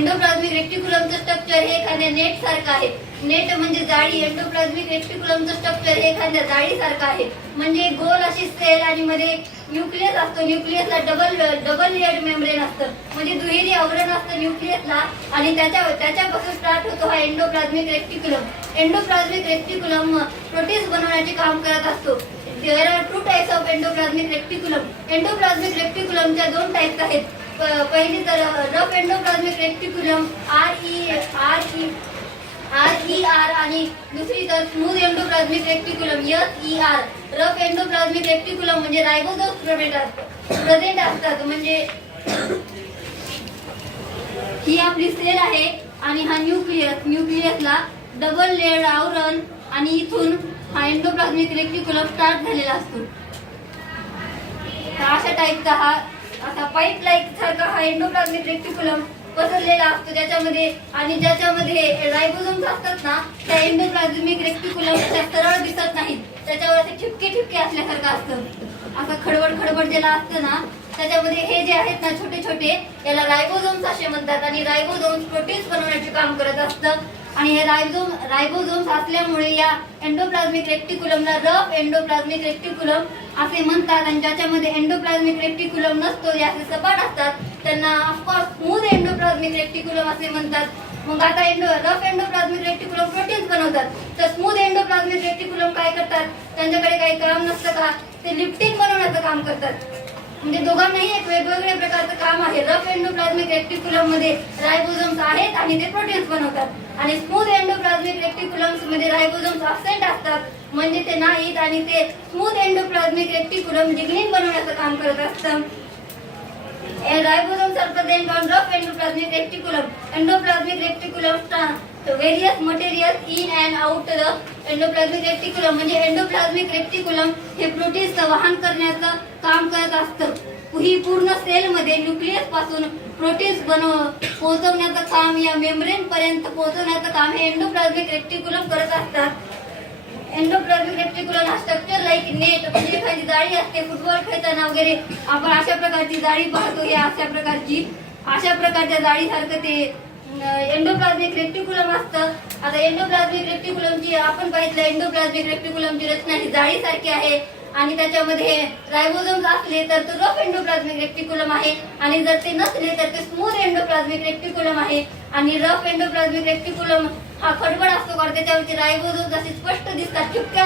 Endoplasmic रेक्टिक्युलमचं structure हे एखाद्या net सारखं आहे. नेट म्हणजे जाळी. एंडोप्लाझ्मिक रेक्टिक्युलमचं स्ट्रक्चर हे एखाद्या जाळी सारखं आहे. म्हणजे गोल अशी सेल आणि मध्ये न्यूक्लियस असतो. न्यूक्लियसला डबल लेयर्ड मेम्ब्रेन असतं. म्हणजे दुहेरी आवरण असतं न्यूक्लियसला आणि त्याच्यापासून स्टार्ट होतो हा endoplasmic reticulum. Endoplasmic reticulum proteins बनवण्याचे काम करत असतो. There are two types of endoplasmic reticulum. Endoplasmic रेक्टिक्युलमच्या दोन टाइप्स आहेत. पहिली तर रफ एंडोप्लाझ्मिक रेक्टिक्युलम RER आणि दुसरी तर smooth endoplasmic रेक्टिक्युलम SER. Rough endoplasmic रेक्टिक्युलम म्हणजे रायबोझोम्स प्रेझेंट असतात. म्हणजे ही आपली सेल आहे आणि हा न्यूक्लियसला डबल लेयर्ड आवरण आणि इथून हा एंडोप्लाझ्मिक रेक्टिक्युलम स्टार्ट झालेला असतो. अशा टाईपचा हा असा पाईप लाईक सारखा हा एंडोप्लाझ्मिक रेक्टिक्युलम पसरलेला असतो ज्याच्यामध्ये रायबोझोम्स असतात ना, त्या एंडोप्लाझ्मिक रेक्टिक्युलम सरळ दिसत नाहीत. त्याच्यावर असे ठिपके असल्यासारखं असतं. असं खडबड ज्याला असतं ना, त्याच्यामध्ये हे जे आहेत ना छोटे छोटे, याला रायबोझोम्स असे म्हणतात. आणि रायबोझोम्स प्रोटीन्स बनवण्याचे काम करत असतं. आणि हे रायबोझोम्स असल्यामुळे या एंडोप्लाझ्मिक रेक्टिक्युलमला रफ एंडोप्लाझ्मिक रेक्टिक्युलम असे म्हणतात. आणि ज्याच्यामध्ये एंडोप्लाझ्मिक रेक्टिक्युलम नसतो, जे असे सपाट असतात, त्यांना ऑफकोर्स स्मूथ एंडोप्लाझ्मिक रेक्टिक्युलम असे म्हणतात. मग आता रफ एंडोप्लाझ्मिक रेक्टिक्युलम प्रोटीन्स बनवतात, तर स्मूथ एंडोप्लाझ्मिक रेक्टिक्युलम काय करतात? त्यांच्याकडे काही काम नसतं का? ते लिप्टिन बनवण्याचं काम करतात. म्हणजे दोघांनाही एक वेगवेगळ्या प्रकारचं काम आहे. रफ एंडोप्लाझ्मिक रेक्टिक्युलम मध्ये रायबोझोम्स आहेत आणि ते प्रोटीन्स बनवतात. आणि स्मूथ एंडोप्लाझ्मिक रेक्टिक्युलम्स मध्ये रायबोझोम्स अब्सेंट असतात, म्हणजे ते नाहीत. आणि ते स्मूथ एंडोप्लाझ्मिक रेक्टिक्युलम लिग्निन बनवण्याचं काम करत असतं. Ribosomes are present on rough endoplasmic reticulum. Endoplasmic reticulum various materials in and out the endoplasmic reticulum. म्हणजे एंडोप्लाझ्मिक रेक्टिक्युलम हे प्रोटीन्स वहन करण्याचं काम करत असतं. ही पूर्ण सेल मध्ये न्यूक्लियस पासून प्रोटीन्स पोहोचवण्याचं काम, या मेम्ब्रेन पर्यंत पोहोचवण्याचं काम हे एंडोप्लाझ्मिक रेक्टिक्युलम करत असतात. एंडोप्लाझ्मिक रेक्टिक्युलम हा स्ट्रक्चर लाईक नेट, म्हणजे एखादी जाळी असते. फुटबॉल खेळताना वगैरे आपण अशा प्रकारची जाळी पाहतो. हे अशा प्रकारच्या जाळीसारखं ते एंडोप्लाझ्मिक रेक्टिक्युलम असतं. आता एंडोप्लाझ्मिक रेक्टिक्युलमची आपण पाहिलं, एंडोप्लाझ्मिक रेक्टिक्युलमची रचना ही जाळीसारखी आहे. आणि त्याच्यामध्ये रायबोझोम्स असले तर तो रफ एंडोप्लाझ्मिक रेक्टिक्युलम आहे. आणि जर ते नसले तर ते स्मूथ एंडोप्लाझ्मिक रेक्टिक्युलम आहे. आणि रफ एंडोप्लाझ्मिक रेक्टिक्युलम हा खडबड असतो, कारण त्याच्यावरती रायबोझोम्स असे स्पष्ट दिसतात ठिपक्या